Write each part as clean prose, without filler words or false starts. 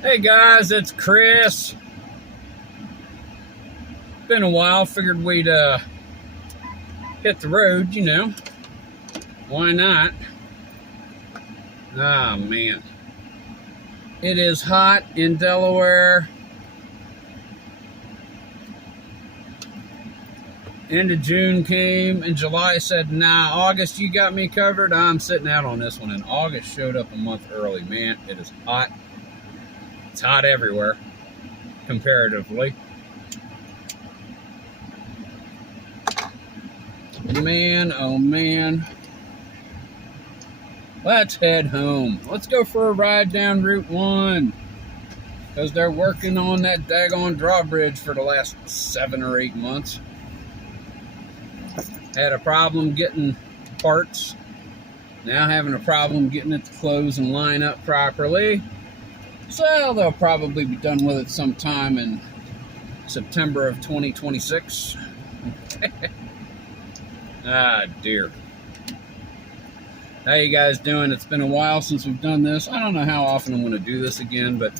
Hey guys, it's Chris. Been a while, figured we'd hit the road, you know. Why not? Ah, man. It is hot in Delaware. End of June came and July said, nah, August, you got me covered. I'm sitting out on this one. And August showed up a month early. Man, it is hot. It's hot everywhere, comparatively. Man, oh man. Let's head home. Let's go for a ride down Route 1. Because they're working on that daggone drawbridge for the last 7 or 8 months. Had a problem getting parts. Now having a problem getting it to close and line up properly. So they'll probably be done with it sometime in September of 2026. Ah, dear. How you guys doing? It's been a while since we've done this. I don't know how often I'm going to do this again, but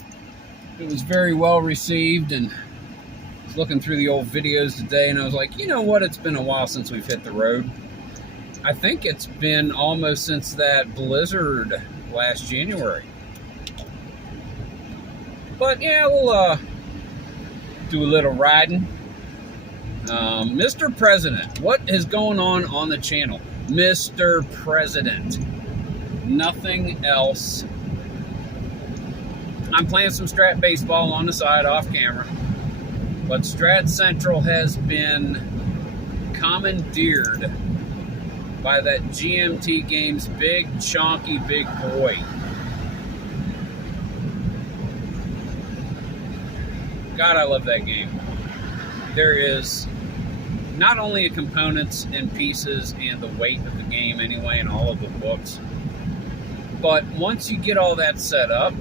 it was very well received, and I was looking through the old videos today, and I was like, you know what? It's been a while since we've hit the road. I think it's been almost since that blizzard last January. But yeah, we'll do a little riding. Mr. President, what is going on the channel? Mr. President. Nothing else. I'm playing some Strat baseball on the side off camera. But Strat Central has been commandeered by that GMT Games big, chonky, big boy. God, I love that game. There is not only the components and pieces and the weight of the game anyway and all of the books, but once you get all that set up,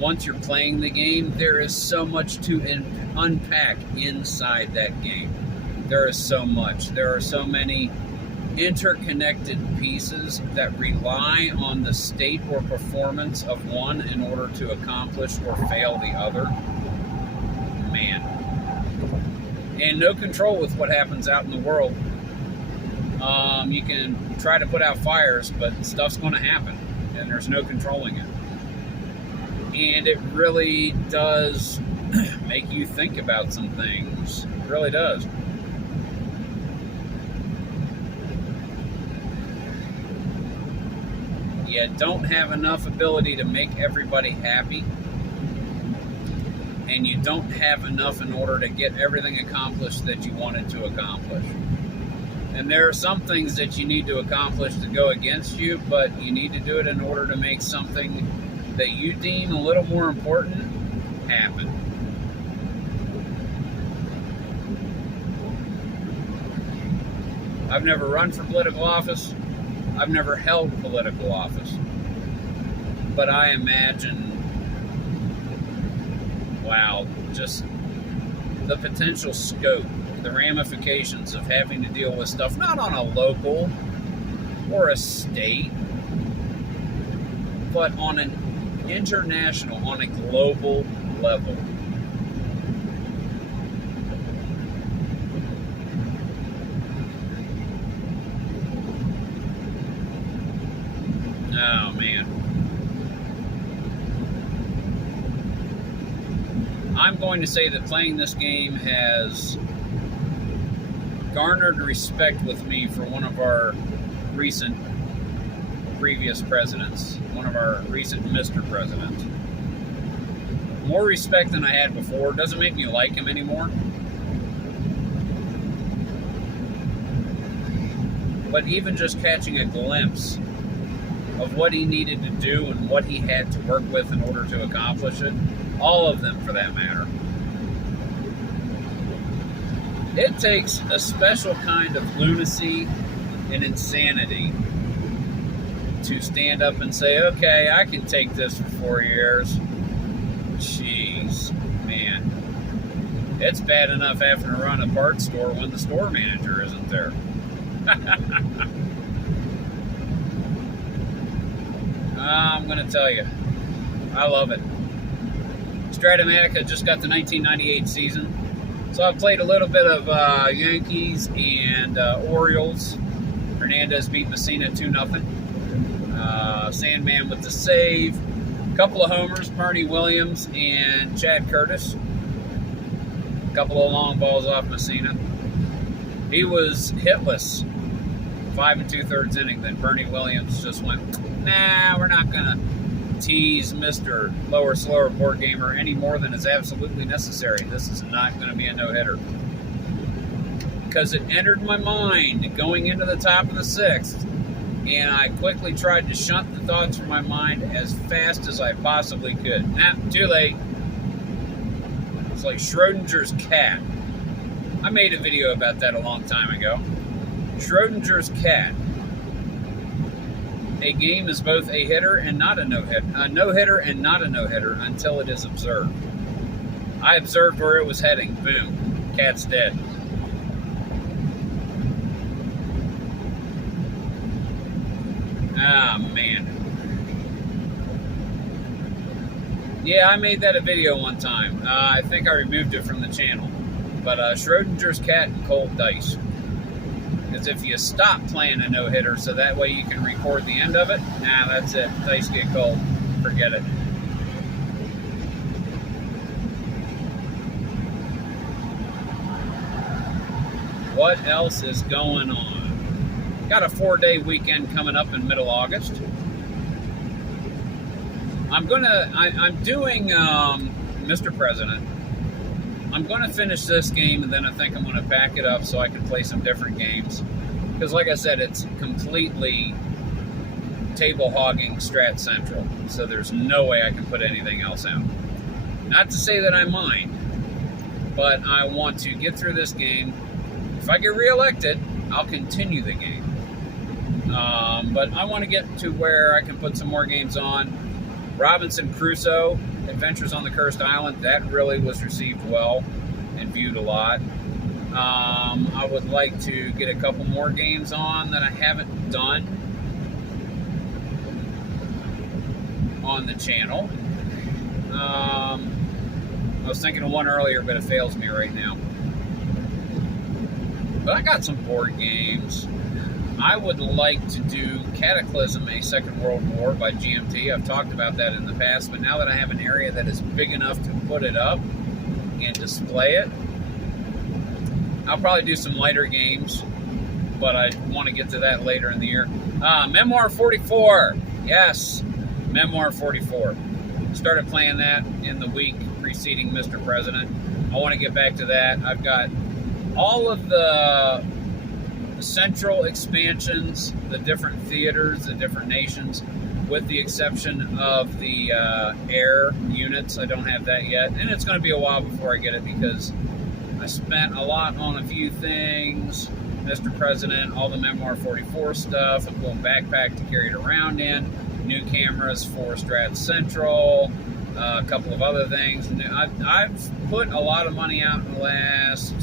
once you're playing the game, there is so much to unpack inside that game. There is so much. There are so many interconnected pieces that rely on the state or performance of one in order to accomplish or fail the other. Man. And no control with what happens out in the world. You can try to put out fires, but stuff's going to happen, and there's no controlling it. And it really does make you think about some things. It really does. You don't have enough ability to make everybody happy, and you don't have enough in order to get everything accomplished that you wanted to accomplish. And there are some things that you need to accomplish to go against you, but you need to do it in order to make something that you deem a little more important happen. I've never run for political office. I've never held political office. But I imagine, wow, just the potential scope, the ramifications of having to deal with stuff not on a local or a state, but on an international, on a global level. Oh, man. I'm going to say that playing this game has garnered respect with me for one of our recent previous presidents, one of our recent Mr. Presidents. More respect than I had before. Doesn't make me like him anymore. But even just catching a glimpse of what he needed to do and what he had to work with in order to accomplish it, all of them for that matter. It takes a special kind of lunacy and insanity to stand up and say, okay, I can take this for 4 years. Jeez, man. It's bad enough having to run a parts store when the store manager isn't there. I'm going to tell you, I love it. Stratomatica just got the 1998 season. So I've played a little bit of Yankees and Orioles. Hernandez beat Messina 2-0. Sandman with the save. A couple of homers, Bernie Williams and Chad Curtis. A couple of long balls off Messina. He was hitless 5 2/3 inning. Then Bernie Williams just went, nah, we're not going to tease Mr. Lower Slower Board Gamer any more than is absolutely necessary. This is not going to be a no-hitter. Because it entered my mind going into the top of the 6th, and I quickly tried to shunt the thoughts from my mind as fast as I possibly could. Nah, too late. It's like Schrodinger's cat. I made a video about that a long time ago. Schrodinger's cat. A game is both a hitter and not a no-hitter. A no-hitter and not a no-hitter until it is observed. I observed where it was heading. Boom. Cat's dead. Ah, man. Yeah, I made that a video one time. I think I removed it from the channel. But Schrodinger's cat and cold dice. Because if you stop playing a no-hitter so that way you can record the end of it, nah, that's it. Dice get cold. Forget it. What else is going on? Got a 4-day weekend coming up in middle August. I'm doing Mr. President. I'm going to finish this game, and then I think I'm going to pack it up so I can play some different games. Because like I said, it's completely table hogging Strat Central. So there's no way I can put anything else out. Not to say that I mind, but I want to get through this game. If I get reelected, I'll continue the game. But I want to get to where I can put some more games on. Robinson Crusoe, Adventures on the Cursed Island, that really was received well and viewed a lot. I would like to get a couple more games on that I haven't done on the channel. I was thinking of one earlier, but it fails me right now. But I got some board games. I would like to do Cataclysm, A Second World War by GMT. I've talked about that in the past, but now that I have an area that is big enough to put it up and display it, I'll probably do some lighter games, but I want to get to that later in the year. Memoir 44. Yes, Memoir 44. Started playing that in the week preceding Mr. President. I want to get back to that. I've got all of the central expansions, the different theaters, the different nations, with the exception of the air units. I don't have that yet, and it's going to be a while before I get it because I spent a lot on a few things. Mr. President, all the Memoir 44 stuff, a cool backpack to carry it around in, new cameras for Strat Central, a couple of other things. I've put a lot of money out in the last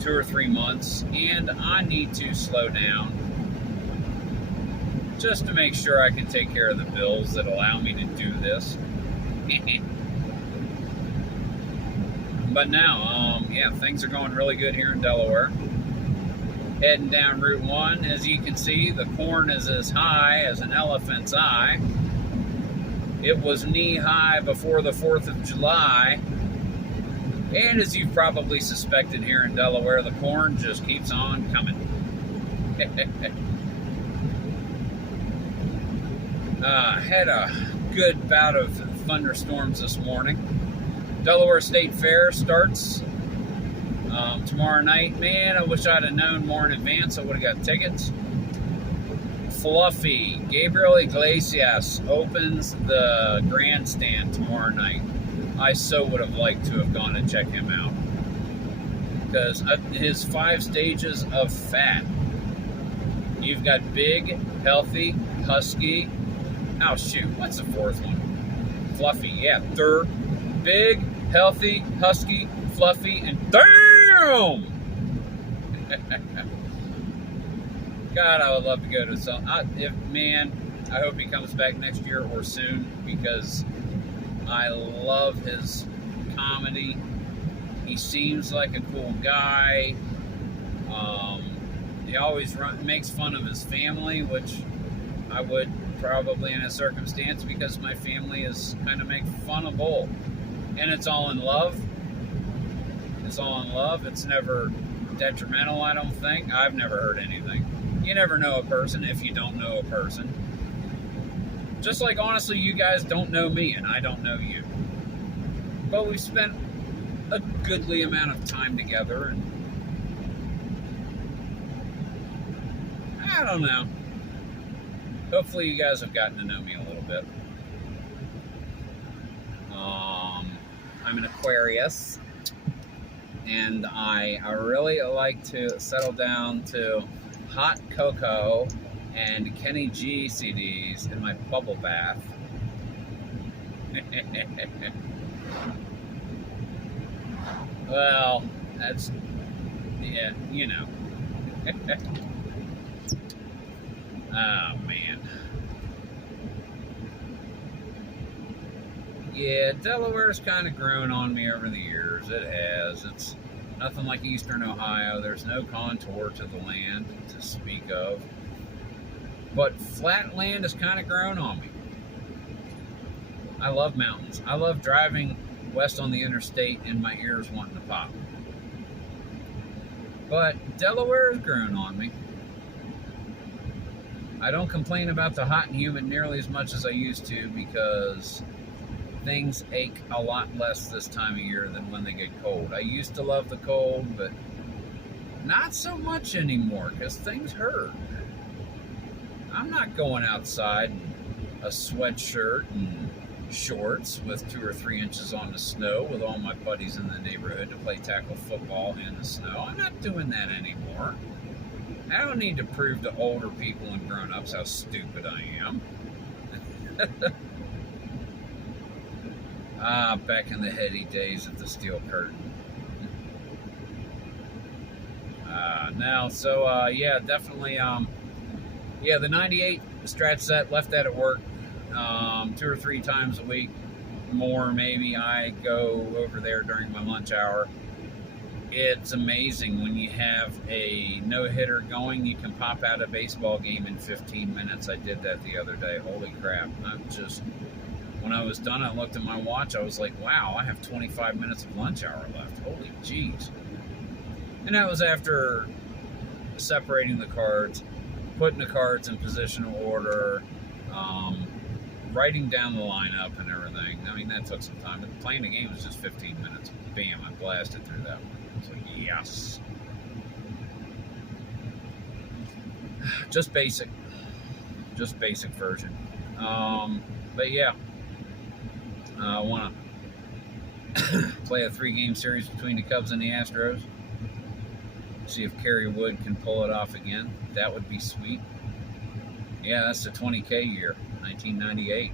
2 or 3 months, and I need to slow down just to make sure I can take care of the bills that allow me to do this. But now, yeah, things are going really good here in Delaware. Heading down Route 1, as you can see, the corn is as high as an elephant's eye. It was knee-high before the 4th of July. And as you've probably suspected here in Delaware, the corn just keeps on coming. Had a good bout of thunderstorms this morning. Delaware State Fair starts tomorrow night. Man, I wish I'd have known more in advance. I would have got tickets. Fluffy, Gabriel Iglesias opens the grandstand tomorrow night. I so would have liked to have gone and check him out. Because his 5 stages of fat. You've got big, healthy, husky. Oh, shoot. What's the 4th one? Fluffy. Yeah, third. Big, healthy, husky, fluffy, and damn! God, I would love to go to some. Man, I hope he comes back next year or soon, because I love his comedy. He seems like a cool guy. He always makes fun of his family, which I would probably in a circumstance, because my family is kind of make fun of both. And it's all in love. It's all in love. It's never detrimental, I don't think. I've never heard anything. You never know a person if you don't know a person. Just like, honestly, you guys don't know me and I don't know you. But we've spent a goodly amount of time together, and I don't know. Hopefully you guys have gotten to know me a little bit. I'm an Aquarius, and I really like to settle down to hot cocoa and Kenny G CDs in my bubble bath. Well, that's, yeah, you know. Oh, man. Yeah, Delaware's kind of grown on me over the years. It has. It's nothing like Eastern Ohio. There's no contour to the land to speak of. But flat land has kind of grown on me. I love mountains. I love driving west on the interstate and my ears wanting to pop. But Delaware has grown on me. I don't complain about the hot and humid nearly as much as I used to, because things ache a lot less this time of year than when they get cold. I used to love the cold, but not so much anymore, because things hurt. I'm not going outside in a sweatshirt and shorts with 2 or 3 inches on the snow with all my buddies in the neighborhood to play tackle football in the snow. I'm not doing that anymore. I don't need to prove to older people and grown-ups how stupid I am. Back in the heady days of the steel curtain. Yeah, definitely, yeah, the 98 Strat set, left that at work 2 or 3 times a week, more maybe. I go over there during my lunch hour. It's amazing when you have a no-hitter going, you can pop out a baseball game in 15 minutes. I did that the other day. Holy crap. When I was done, I looked at my watch. I was like, wow, I have 25 minutes of lunch hour left. Holy jeez. And that was after separating the cards, putting the cards in positional order, writing down the lineup and everything. I mean, that took some time. But playing the game was just 15 minutes. Bam, I blasted through that one. I was like, yes. Just basic version. But yeah, I want to play a 3-game series between the Cubs and the Astros. See if Kerry Wood can pull it off again. That would be sweet. Yeah, that's the 20K year, 1998.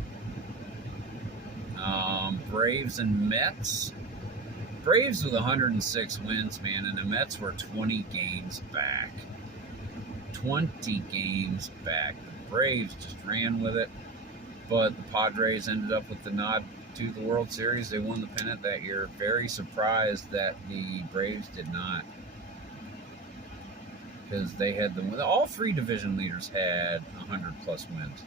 Braves and Mets. Braves with 106 wins, man, and the Mets were 20 games back. 20 games back. The Braves just ran with it, but the Padres ended up with the nod to the World Series. They won the pennant that year. Very surprised that the Braves did not, because they had all 3 division leaders had 100-plus wins.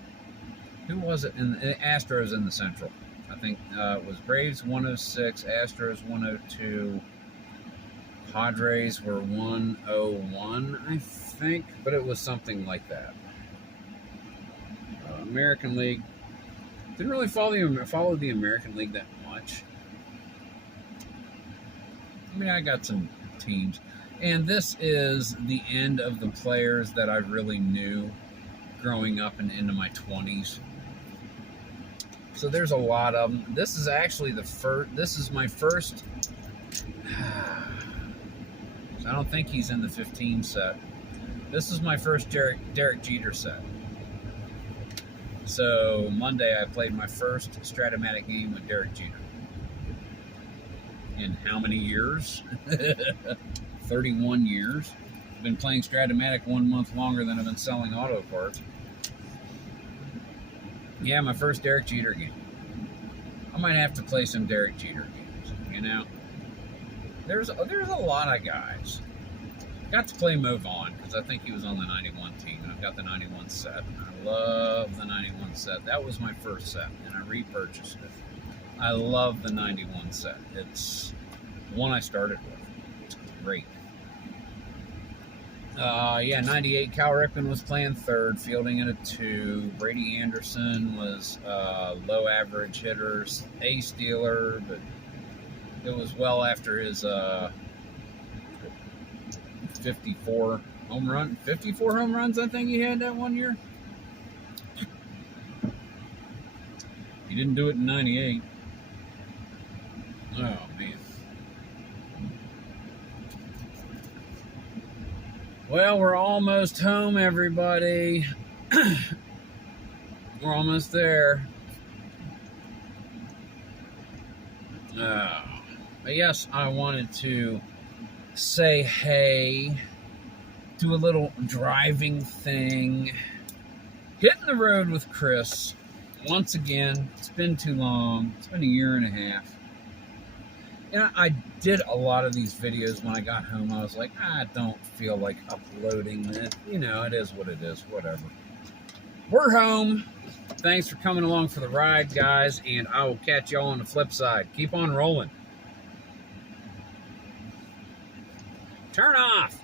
Who was it? And the Astros in the Central. I think it was Braves 106, Astros 102, Padres were 101, I think, but it was something like that. American League, didn't really follow the American League that much. I mean, I got some teams. And this is the end of the players that I really knew growing up and into my 20s. So there's a lot of them. This is actually this is my first, I don't think he's in the 15 set. This is my first Derek Jeter set. So Monday I played my first Stratomatic game with Derek Jeter. In how many years? 31 years. I've been playing Stratomatic 1 month longer than I've been selling auto parts. Yeah, my first Derek Jeter game. I might have to play some Derek Jeter games, you know? There's a lot of guys. Got to play Move On, because I think he was on the 91 team, and I've got the 91 set. I love the 91 set. That was my first set, and I repurchased it. I love the 91 set. It's the one I started with. It's great. Yeah, 98, Cal Ripken was playing third, fielding at a 2. Brady Anderson was low average hitters, a stealer, but it was well after his 54 home runs, I think he had that one year. He didn't do it in 98. Oh, man. Well, we're almost home, everybody. We're almost there. But yes, I wanted to say hey, do a little driving thing. Hitting the road with Chris. Once again, it's been too long. It's been a year and a half. And I did a lot of these videos when I got home. I was like, I don't feel like uploading it. You know, it is what it is, whatever. We're home. Thanks for coming along for the ride, guys, and I will catch y'all on the flip side. Keep on rolling. Turn off.